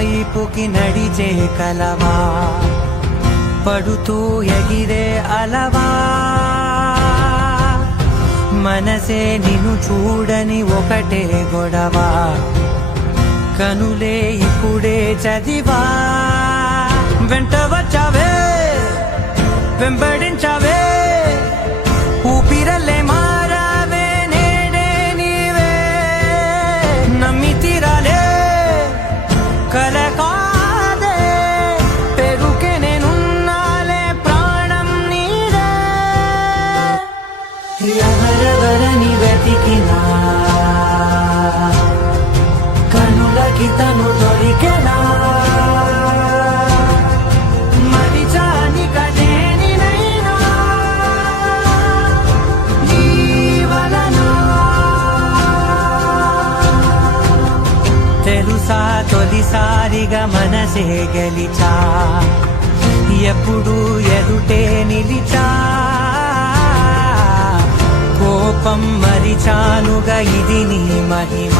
వైపుకి నడిచే కలవా, పడుతూ ఎగిరే అలవా, మనసే నిన్ను చూడని ఒకటే గొడవ, కనులే ఇప్పుడే చదివా. వెంట వచ్చావే వెంబడించావే, ఊపిరల్లే మారావే నేడే నీవే, నమ్మి తీరాలే కల కాదే, పెరుకే నేనున్నాలే ప్రాణం నీదే. ఎవరెవరని వెతికినా కనులకి తను దొరికెనా, మరిచాని కదేనినైనా నీ వలన. తెలుసా తొలిసారిగా మనసే గెలిచా, ఎప్పుడు ఎదుటే నిలిచా, కోపం మరిచానుగా ఇది నీ మహిమ.